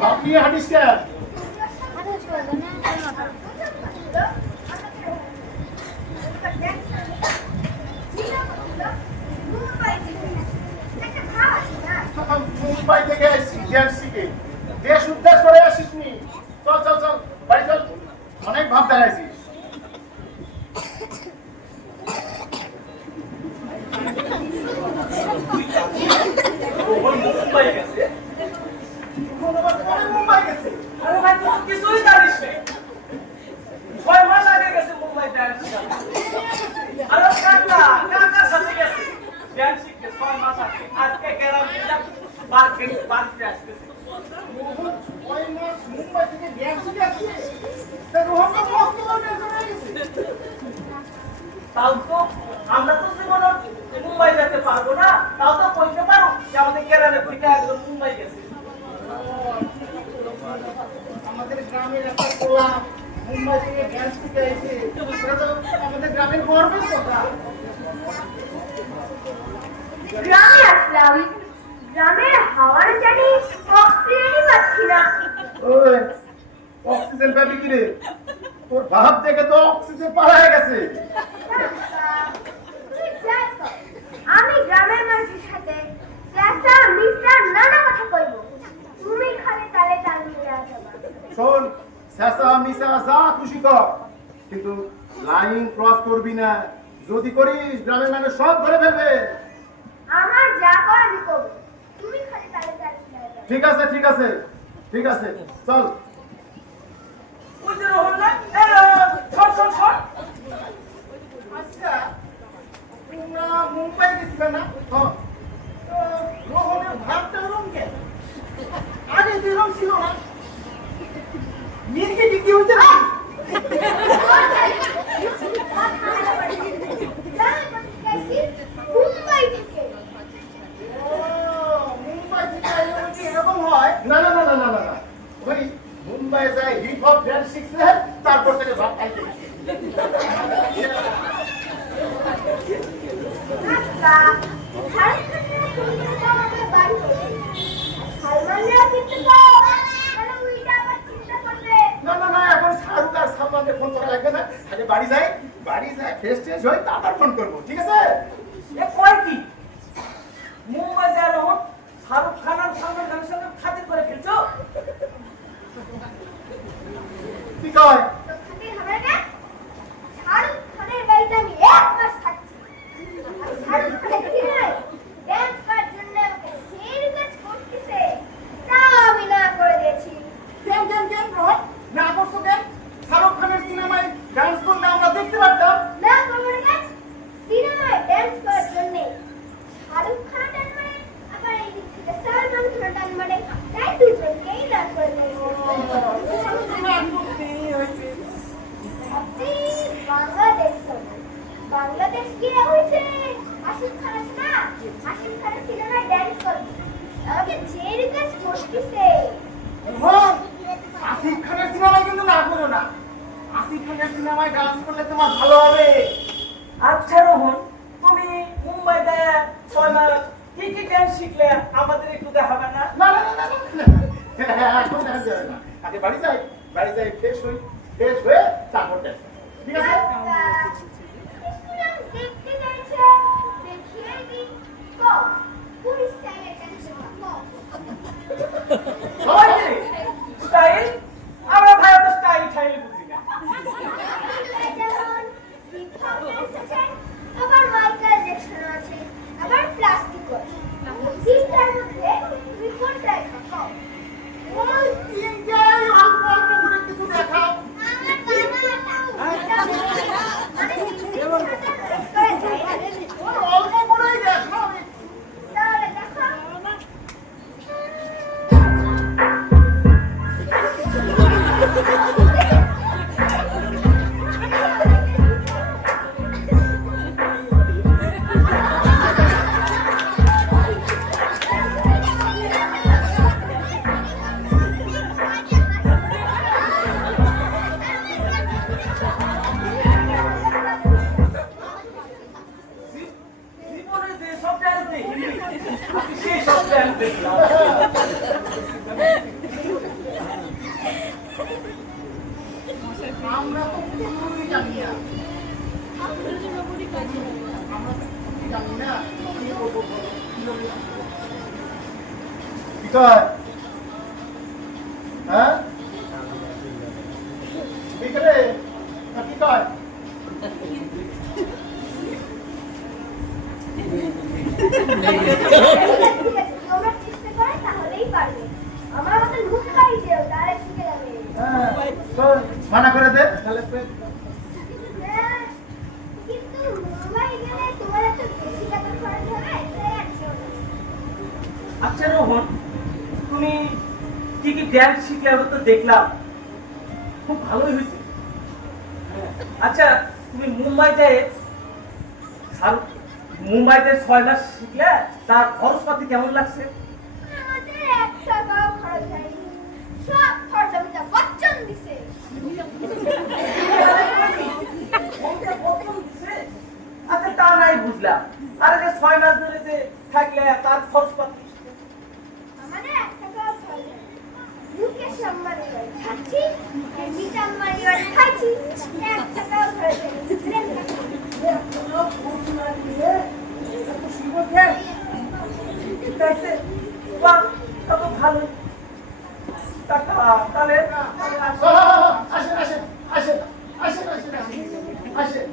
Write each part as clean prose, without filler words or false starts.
ভাবি হাঁটিস কেন? মুম্বাই থেকে আসছি জেএমসিকে, দেশ উদ্ধার করে আসিস নি। চল চল চল বাড়ি চল, অনেক ভাব দেখাইছিস। মুম্বাই গেছে, মুম্বাই গেছে? আরে ভাই তুই কিছুই জানিস না। 6 মাস আগে গেছে মুম্বাই ড্যান্স। আরে কাকার সাথে গেছে ড্যান্স শিখতে 6 মাস আগে। আজকে গ্যারান্টিটা বাড়িতে আসতেছে। মুম্বাই থেকে ড্যান্স শিখে আসছে, তা রোহন তো মস্ত ড্যান্স হয়ে গেছে। তাও তো আমরা তো জীবনে মুম্বাই যেতে পারবো না, তাও তো কইতে পারো যে আমাদের গ্রামের থেকে একজন মুম্বাই গেছে। আমাদের গ্রামের একটা পোলা মুম্বাই থেকে ড্যান্স শিখে এসেছে, এটা তো আমাদের গ্রামের গর্বের কথা। গ্রামে আসলাম, গ্রামের হাওয়ার জানি অক্সিজেনই পাচ্ছি না। ওই অক্সিজেন পাবি কি রে? তোর ভাব দেখে তো অক্সিজেন পাড়ায় গেছে। আমি গ্রামের মানুষের সাথে চেঁচা মিশা নানা কথা কইব, তুমি খালি তালে তাল মিলে আসবা। শোন, চেঁচা মিশা যা খুশি কর, কিন্তু লাইন ক্রস করবি না। যদি করিস গ্রামের মানুষ সব ধরে ফেলবে। আমার যা কর আমি করব, তুমি খালি তালে তাল মিলে আসবা। ঠিক আছে ঠিক আছে ঠিক আছে, চল। ওই যে রোহন না, এই রোহন, ছট ছট ছট। আচ্ছা, তোমরা মুম্বাই গেছিলে না? হ্যাঁ। তো রোহনের ভাবটা ওরকম কেন? আগে তো এরকম ছিল না। মির্গে বিক্রি হচ্ছে না? মুম্বাই থেকে। ও, মুম্বাই থেকে এরকম হয়? না না না না না না না, ওই মুম্বাই যায় হিপ হপ ড্যান্স শিখছে, তারপর থেকে ভাব খাইতে গেছে। আচ্ছা, শাহরুখ খানের ছবিটা আমাদের বাড়ি থেকে। সালমানরা কিন্তু তাহলে উইটা আবার চিন্তা করবে। না না না, এখন শাহরুখ আর সালমানকে ফোন করা লাগবে না। আগে বাড়ি যাই, ফ্রেশ ট্রেশ হয়ে তারপর ফোন করবো, ঠিক আছে? এ কয় কি মুম্বাই যায় রোহন, শাহরুখ খান আর সালমান খানের সঙ্গে খাতির করে ফেলছো? কি কয়? তো খাতির হবে না? শাহরুখ খানের বাড়িতে আমি 1 মাস থাকছি। আর শাহরুখ খানের সিনেমায় ড্যান্স করার জন্য আমাকে যে রিকোয়েস্ট করতেছে, তা আমি না করে দিয়েছি। কেন কেন কেন রোহন, না করছো কেন? শাহরুখ খানের সিনেমায় ডান্স করলে আমরা দেখতে পারতাম। না করবো না কেন? সিনেমায় ড্যান্স করার জন্য শাহরুখ খান টান মানে, আবার এই দিক থেকে সালমান খান টান মানে, তাই দুজনকেই না করে দেবো। আপনি বাংলাদেশ শোনেন। বাংলাদেশ কি হয়েছে? আসিফ খান আছে না? আসিফ খানের সিনেমায় ড্যান্স করবে, আমাকে যে রিকোয়েস্ট করতেছে। রোহন, আসিফ খানের সিনেমায় কিন্তু না করো না। আসিফ খানের সিনেমায় ডান্স করলে তোমার ভালো হবে। আচ্ছা রোহন, তুমি মুম্বাই যায় 6 মাস কি কি ড্যান্স শিখলে আমাদের একটু দেখাবে না? না না না না না, এখন দেখা যাবে না। আগে বাড়ি যাই ফ্রেশ হয়ে তারপর dance। ঠিক আছে? দেখতে চাইছে, দেখিয়ে দিই। কও, কোন স্টাইলে ডান্স করবো? ওই যে স্টাইল, আমরা ভাই তো স্টাইল ঠাইল বুঝি না। যেমন হিপ হপ ডান্স আছে, আবার মাইকেল জ্যাকসন আছে, আবার প্লাস্টিক আছে। তিনটার মধ্যে তুমি কোনটায় থাকো? ওই তিনটাই অল্প অল্প করে কিছু দেখাও। ওর অল্প করেই দেখাও। তাহলে দেখো। কয় হ্যাঁ বিকেলে কি কয় তোমরা চেষ্টা করে তাহলেই পারবে আমার মতন মুখ খাই যেও তাহলে শিখে যাবে শোন মানা করে দে তাহলে কিন্তু মুম্বাই গেলে তোমার একটা বেশি টাকা খরচ হবে তাই আছো আচ্ছা রোহন, তুমি কি কি ড্যান্স শিখলে আমি তো দেখলাম, খুব ভালোই হয়েছে। আচ্ছা তুমি মুম্বাইতে 6 মাস শিখলে, তার খরচপাতি কেমন লাগছে? আমাদের এক টাকাও খরচ হয়নি সব খরচ অমিতাভ বচ্চন দিছে আচ্ছা তা নাই বুঝলাম, আরে যে 6 মাস ধরে যে থাকলে তার খরচপাতি আমাদের এক টাকাও খরচ হয়নি মুকেশ আম্বানির বাড়ি খাচ্ছি নীতা আম্বানির বাড়ি খাচ্ছি এক টাকাও খরচ হয়নি বাহ, তা তো ভালোই। তাহলে আসেন আসেন আসেন আসেন আসেন আসেন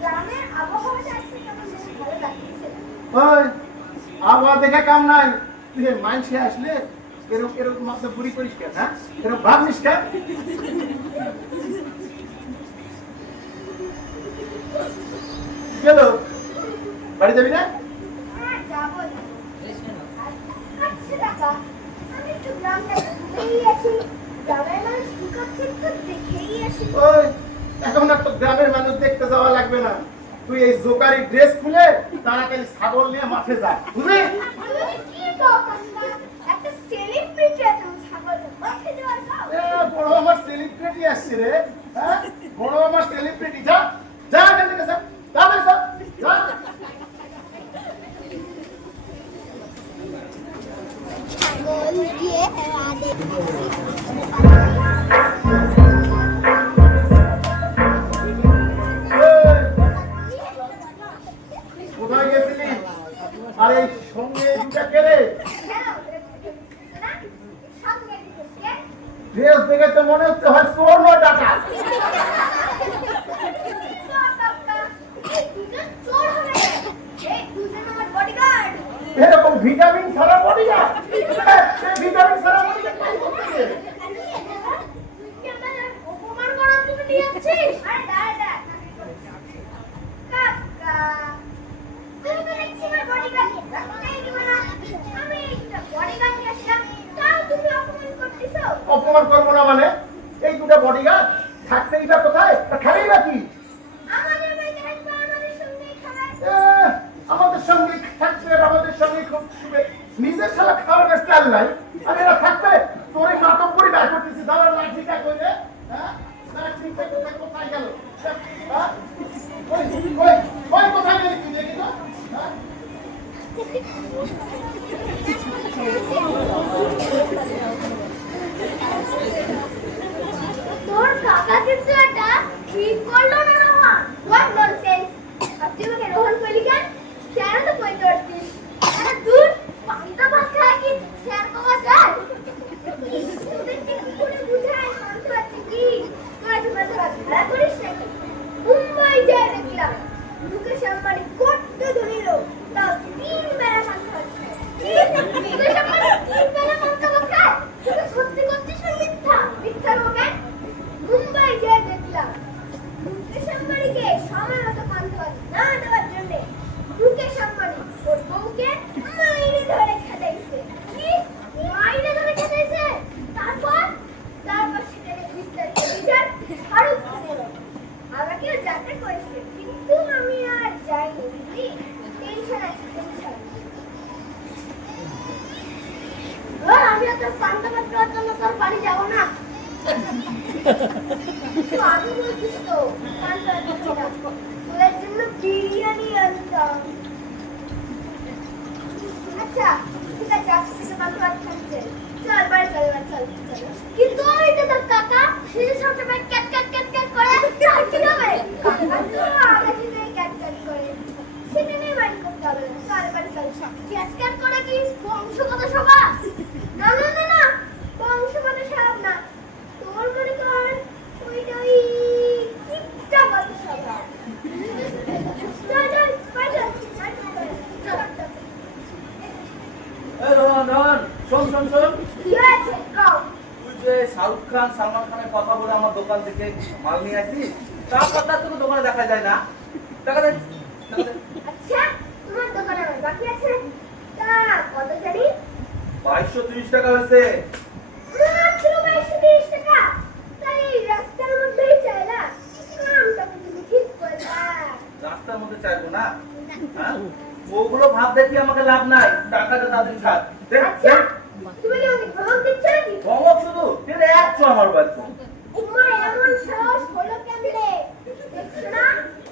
গ্রামের আবহাওয়াটা আজকে কেমন বেশ ভালো লাগছে ওই আবহাওয়া দেখে কাম নাই তুই মাইন্ডসে আসলে এরকম এরকম মাথা বুড়ি করিস কেন হ্যাঁ এরকম ভাবনিস কেন গেল বাড়ি যাবি না হ্যাঁ যাবো আচ্ছা টাকা আমি একটু গ্রামটা ঘুরেই আসি গ্রামের মানুষ কি করছে একটু দেখেই আসি ওই এখন আর তো গ্রামের মানুষ দেখতে যাওয়া লাগবে না তুই এই জোকারি ড্রেস খুলে তাড়াতাড়ি ছাগল নিয়ে মাঠে যা বুঝলি তুমি কি দরকার একটা সেলিব্রিটি এত ছাগল মাঠে যাওয়ার দাও বড় আমার সেলিব্রিটি আসছে রে হ্যাঁ বড় আমার সেলিব্রিটি যা যা এখান থেকে যা তাড়াতাড়ি যা যা ছাগল দিয়ে রাধে কোথায় গেছিলি আর এই সঙ্গে দুটা কেড়ে ড্রেস দেখে তো মনে হচ্ছে হয় চোর নয় টাকা এরকম ভিটামিন ছাড়া বডি না ভিটামিন ছাড়া বডি অপমান করার তুমি নিয়ে যাচ্ছিস আরে দাঁড়া কাকা তুমি তো দেখছি আমার বডিগার্ড এই দিব না আমি একটা বডিগার্ড নিয়ে আসলাম তাও তুমি অপমান করতেছো অপমান করবো না মানে এই দুটা বডিগার্ড থাকতেই বা কোথায় খাবেই বা কি আমাদের বাড়িতে আসবে আমাদের সঙ্গেই খাবে আমাদের সঙ্গে থাকবে আমাদের সঙ্গে খুব শুবে নিজের শালা খাওয়ার কাছে চাল নাই আর এরা থাকবে তোর এই নাটক করে বের করতেছি দাঁড়ার লাঠিটা কইলে হ্যাঁ লাঠিটা কোথায় গেল হ্যাঁ ওই ওই ওই কোথায় গেলি তুই দেখি তো হ্যাঁ তোর কাকা কিন্তু এটা ঠিক করলো না রোহন হোয়াট ননসেন্স আপনি আমাকে রোহন কইলি কেন স্যার তো কইতে পারতিস আরে দূর পান্তা ভাত খায় কি স্যার কোয়া যায় স্টুডেন্টকে কি করে বুঝায় শান্ত আছে কি তোরা কি মাথা ভাড়া করিস নাকি মুম্বাই যায় দেখলাম মুকেশ আম্বানি কত ধনী লোক তাও 3 বেলা পান্তা ভাত খায় মুকেশ আম্বানি 3 বেলা পান্তা ভাত খায় তুই সত্যি করছিস না মিথ্যা মিথ্যা হবে মুম্বাই যায় দেখলাম মুকেশ আম্বানিকে সময় মতো পান্তা ভাত না দেওয়ার জন্য মুকেশ আম্বানি ওর বউকে মাইনে ধরে খেদাইছে কি মাইনে ধরে খেদাইছে তারপর সেটাকে বিস্তারিত বিচার শাহরুখ খানের আমাকেও যাতে করেছে কিন্তু আমি আর যাইনি বুঝলি টেনশন আছে টেনশন আমি তো পান্তা ভাত খাওয়ার জন্য তোর বাড়ি যাবো না তুই আগে বলছিস তো পান্তা ভাত খেলাম তোদের জন্য বিরিয়ানি আনতাম আচ্ছা ঠিক আছে আজকে থেকে পান্তা ভাত খাচ্ছে চল বাড়ি চল এবার চল কিন্তু ওই যে তোর কাকা সে সবসময় ক্যাট ক্যাট ক্যাট ক্যাট করে আর কি হবে কাকা তো আগে থেকে ক্যাট ক্যাট করে সেটা ক্যাচক্যাট করে কি বংশগত স্বভাব? না না না না, বংশগত স্বভাব না। তোর মনে কর ওই কিপটাগত স্বভাব। চল চল বাইরে চল। এই রোহন রোহন, শোন শোন শোন, কি হয়েছে কও? তুই যে শাহরুখ খান সালমান খানের কথা বলে আমার দোকান থেকে মাল নিয়ে আসছিস, তার কথা তোকে দোকানে দেখা যায় না। টাকা দে, টাকা দে। আচ্ছা, তোমার দোকানে আমার বাকি আছে। তা কত জানি? 2230 টাকা হয়েছে। মাত্র 2230 টাকা। তাই এই রাস্তার মধ্যেই চাইলা? কামটা তুমি ঠিক করলা। রাস্তার মধ্যে চাইবো না, হ্যাঁ? ওগুলো ভাব দেখি আমাকে লাভ নাই, টাকাটা তাদের ছাড় দে। আচ্ছা, তুমি কি আমাকে ধমক দিচ্ছ নাকি? ধমক শুধু এর একশো আমার বাড়িতে। তোমার এমন সাহস হলো কেমনে? দেখছো না,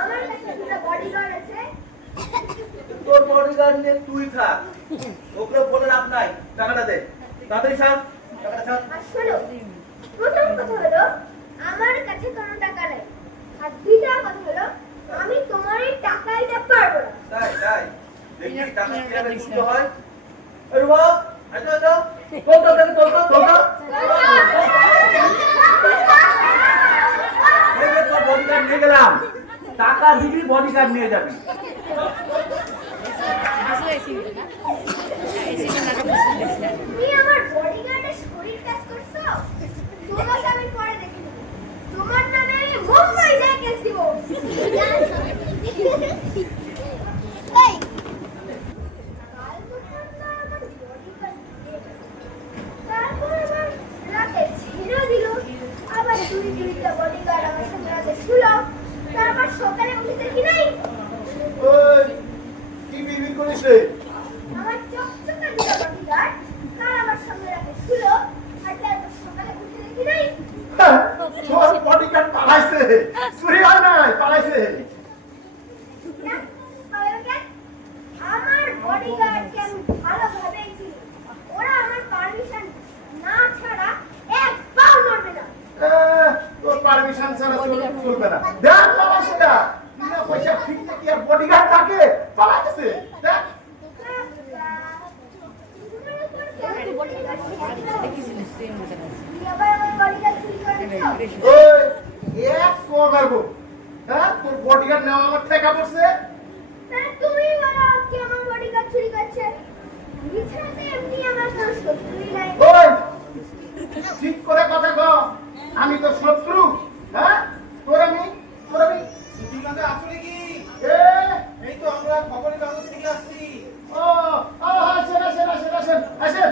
আমার কাছে দুটো বডিগার্ড আছে। তোর বডিগার্ড নিয়ে তুই থাক, ওগুলো বলে লাভ নাই। টাকাটা দে, তাড়াতাড়ি ছাড়, টাকাটা ছাড়। আর শোনো, প্রথম কথা হলো আমার কাছে কোনো টাকা নেই। আর দ্বিতীয় কথা হলো আমি তোমার এই টাকা দিতে পারবো না। তাই তাই দেখি টাকা কিভাবে তুলতে হয়। আরে বাবা, আচ্ছা আচ্ছা, তোল তোল তোল তোল তোল তোল। এই যে তোর বডিগার্ড নিয়ে গেলাম, টাকা দিবি, বডিগার্ড নিয়ে যাবি। তুমি আমার বডিগার্ডের শরীর কাজ করছো? তোমাকে আমি পরে দেখে নেবো। তোমার নামে আমি মুম্বাই যায় কেস দিব। এই, কাল দোকানদার আমার bodyguard দিয়ে গেল। তারপর আবার রাতে ছেড়ে দিল। আবার দুইটা বডিগার্ড আমার সঙ্গে রাতে শুলো। তারপর সকালে উঠে দেখি নাই ওই কি বিবি করিস রে? আমার চকচকা দুটো বডিগার্ড কাল আমার সঙ্গে রাতে শুলো। আর তারপর সকালে উঠে দেখি নাই হ্যাঁ, তোর বডিগার্ড পালাইছে, চুরি হয় নাই, পালাইছে। না, পাগল কে? আমার বডিগার্ডকে আমি ভালোভাবেই চিনি। ওরা আমার পারমিশন না ছাড়া এক পাও নড়বে না। তোর পারমিশন ছাড়া চলবে না। দেখ পালাইছে না, বিনা পয়সা ফিরতে কি আর বডিগার্ড থাকে? পালাইছে দেখ। ওই এক সো মারবো। হ্যাঁ, তোর বডিগার্ড নেওয়া আমার ঠেকা পড়ছে। তুমি বলো কি আমার বডিগার্ড চুরি করছে? বিছানাতে এমনি আমার কোনো শত্রুই নাই। ওই ঠিক করে কথা কও, আমি তো শত্রু? হ্যাঁ, তোর আমি ঠিকানা আছো নাকি? এ এই তো আমরা খবরের কাগজ থেকে আসছি। ও ও আসেন আসেন আসেন আসেন আসেন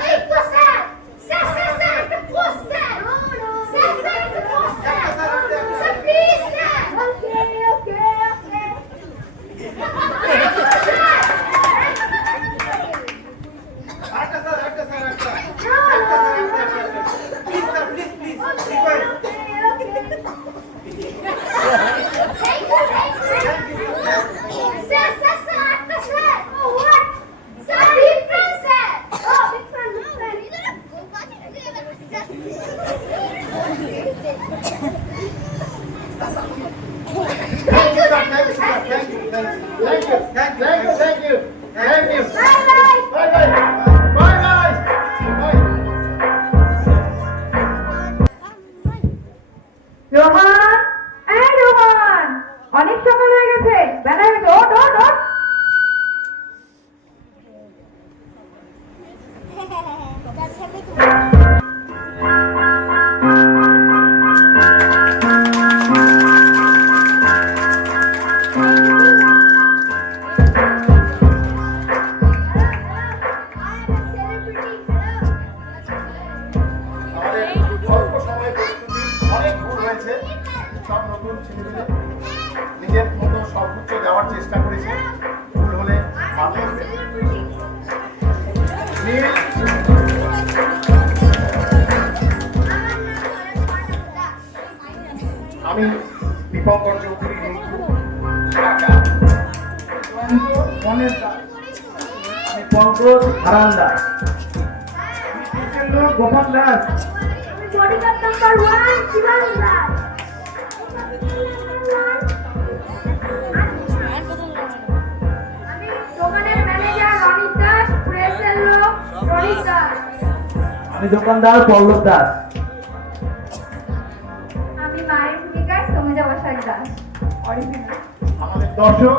এই তো স্যার, স্যার স্যার স্যার একটা পোস্ট স্যার। স্যার স্যার একটা post sir. Sir please sir. Okay okay okay. আরেকটা স্যার, আরেকটা স্যার, আরেকটা। Please sir, please please. Thank you, sir. Thank you, sir. Thank you. Thank you. Thank you. Thank you. Thank you. Thank you. Bye bye. Bye bye. Bye bye. Bye. Rohan, এই রোহন, অনেক সকাল হয়ে গেছে, বেলা হয়ে গেছে, ওঠ ওঠ ওঠ। আমাদের অল্প সময়ের প্রস্তুতি অনেক ভুল হয়েছে। সব নতুন ছেলেমেয়ে নিজের মতো সর্বোচ্চ দেওয়ার চেষ্টা করেছে। ভুল হলে মাফ করবে। নীল, আমি দীপঙ্কর চৌধুরী রিঙ্কু, ঢাকা। মনের দাস, আমি পঙ্কজ হারান্দার। Jitendra Gopal Das, bodyguard number 1 Shivani Das. আমি দোকানের দাস। আমি দোকানদার পল্লব দাস। আমি মায়ের ভূমিকায় তুমি যাবো দাস। আমাদের দর্শক